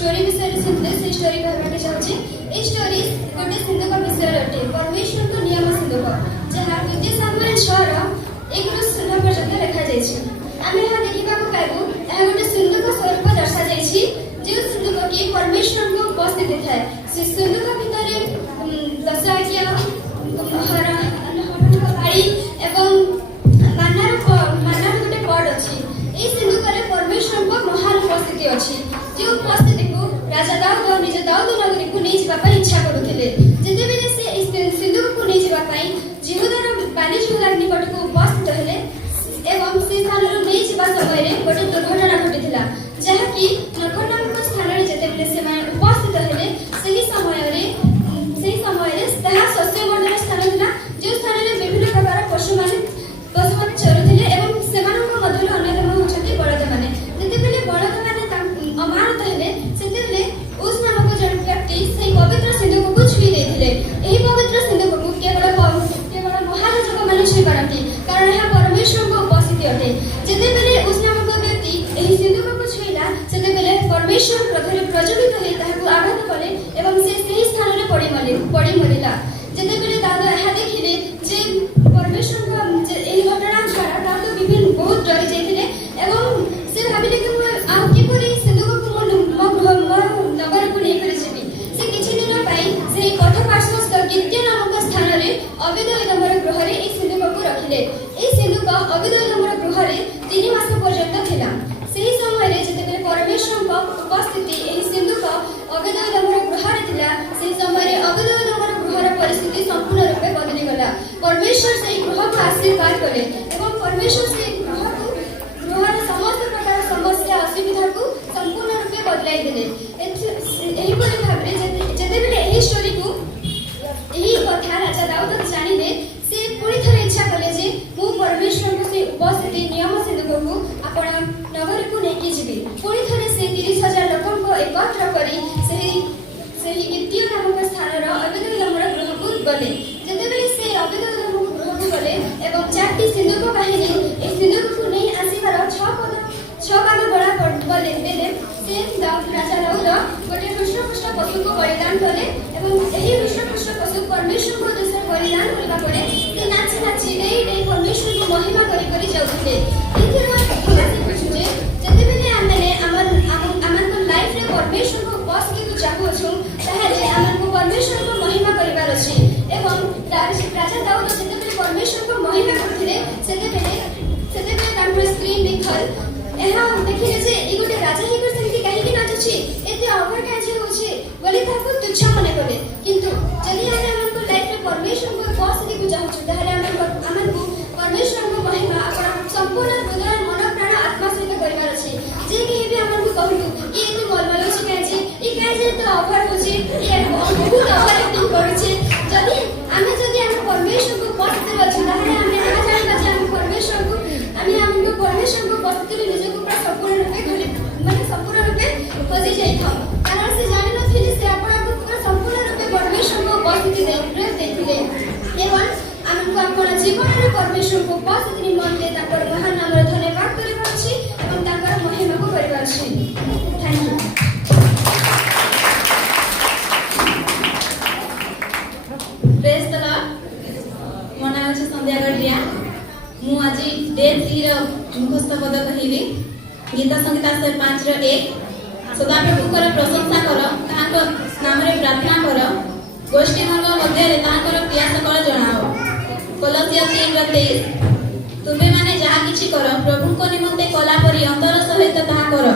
Story विषय सुनते से स्टोरी कहबाके चाहूची। ए स्टोरी गोटे सिंधुक विषय अटे। परमेश्वर को नियम सिंधुक जहाँ द्वितीय सामुएल 6 1 ରୁ 16 पर्यंत लिखा जायछि। आमे यहाँ देखिबा को पाइबु एहा गोटे सिंधुक स्वरूप दर्शा जायछि जे सिंधुक के परमेश्वर को उपस्थित थाए। से सिंधुक भितरे 10 आज्ञा हरा बाड़ी एवं मानर गोटे पद अछि। ए सिंधुक रे परमेश्वर को महान उपस्थिति अछि। जे उपस्थिति को राजा दाऊद निज दाऊद नगरी को नै जिबा पई इच्छा करुथिले। जेते बेले से सिंधुक को नै जिबा पई जिहुदार बालिशुदार निकट को उपस्थित हेले एवं से स्थान रो नै जिबा समय रे गोटे दुर्घटना घटिथिला जहा कि नखंडांक स्थान रे जेते बेले से माने उपस्थित हेले सही समय रे ताहा सस्यवर्धन स्थान थिला जे स्थान रे विभिन्न प्रकार पशु माने चरुथिले एवं सेमानक मध्यले अन्यतम होछथि बळद माने। जेते बेले बळद माने अमानत हेले सेते बेले उस नामक जन व्यक्ति से पवित्र सिंधुक को छुई देथिले। एही पवित्र सिंधुक को केवल महायाजक माने छुई पारंती कारण यह परमेश्वर को उपस्थिति अटे। जेते बेले उस नामक व्यक्ति एही सिंधुक को छुईला सेते बेले परमेश्वर प्रथरे प्रज्वलित होई ताहाको आघात कले एवं से सही स्थान रे पड़ी मरिला। जेते बेले दाऊद यह देखिले जे परमेश्वर को एही घटना द्वारा दाऊद विभिन्न बहुत डरी जायथिले एवं से भाबिले कि आ किपरि सिंधुक को नगर को नहीं कर जीवी। से किछि दिन पई से पथ पार्श्वस्थ गिद्य नामक स्थान रे अबेद-एदोमर गृह रे ए सिंधुक को रखिले। ए सिंधुक अबेद-एदोमर गृह रे 3 मास पर्यंत थिला। सेही समय रे जेते बेले परमेश्वर को उपस्थिति एही सिंधुक अबेद-एदोमर गृह रे थिला सेही समय रे अबेद-एदोमर गृह रे परिस्थिति संपूर्ण रूपे बदली गला। परमेश्वर से गृह को आशीर्वाद कले एवं परमेश्वर से गृह समस्त प्रकार समस्या असुविधा को संपूर्ण रूपे बदलाई देले। एही परि भाबरे जेते बेले एही स्टोरी को एही कथा राजा दाऊद जानिले से पुरी थरे इच्छा कले जे मु परमेश्वर को से उपस्थिति नियम सिंधुक को आपण नगर को नेकी जिबी। पुरी थरे से 30,000 लोकन को एकत्र करी सेही गिद्य नामक स्थान रो अबेद-एदोमर गृह को गले। जेते बेले से अबेद-एदोमर गृह को गले एवं 4टी सिंधुक बाहिनी ए सिंधुक को नै आसीबार 6 पाद बड़ा पड़ले बेले से राजा दाऊद गोटे हृष्टपुष्ट पशु को बलिदान कले एवं एही हृष्टपुष्ट पशु परमेश्वर को देश बलिदान करबा पड़े से नाची नै परमेश्वर को महिमा करी जाउथिले। एथिरो से पूछे जते बेले आमे अमन को लाइफ रे परमेश्वर को उपस्थिति को चाहू छु ताहाले अमन को परमेश्वर को महिमा करिवार अछि एवं राजा दाऊद जते बेले परमेश्वर को महिमा करथिले सेते बेले तांकर स्त्री मिखल एहा देखिले जे ई गोटे राजा ही कर सेमति काहे कि नाचुछि एते अगर काजे होछि बोले ताको तुच्छ मने करे। किंतु जदि हमन को लाइफ में परमेश्वर को उपस्थिति को चाहू ताहाले हमन को परमेश्वर को महिमा अपन संपूर्ण हृदय मन प्राण आत्मा सहित करिवार अछि। जे केहि भी हमन को कहलु ई एते मलमल अछि काजे ई काजे तो अफर होछि ई बहुत अफर एक्टिंग करूछि। जदि हम परमेश्वर को उपस्थिति अछि ताहाले हम ना जानिबा जे हम परमेश्वर को परमेश्वर को उपस्थिति निज को पूरा संपूर्ण रूपे घरे माने संपूर्ण रूपे खोजी जाई था कारण से जानि नथिले से आपण को पूरा संपूर्ण रूपे परमेश्वर को उपस्थिति देथिले एवं हमको अपन जीवन रे परमेश्वर को उपस्थिति निमंते ताकर महान नाम रे धन्यवाद करिबार छी एवं ताकर महिमा को करिबार छी। Thank you. Praise the Lord. मना अछि संध्या गडिया मु आज डे 3 रो मुखस्थ पद कहिबी। गीता संहिता 5 रो 1 सदा प्रभुकर प्रशंसा कर ताहाको नाम रे प्रार्थना कर गोष्ठी वर्ग मध्य रे ताहाकर क्रिया सकल जणाओ। कोलोसिया 3 रो 23 तुमे माने जहा किछि कर प्रभु को निमंते कला परि अंतर सहित ताहा कर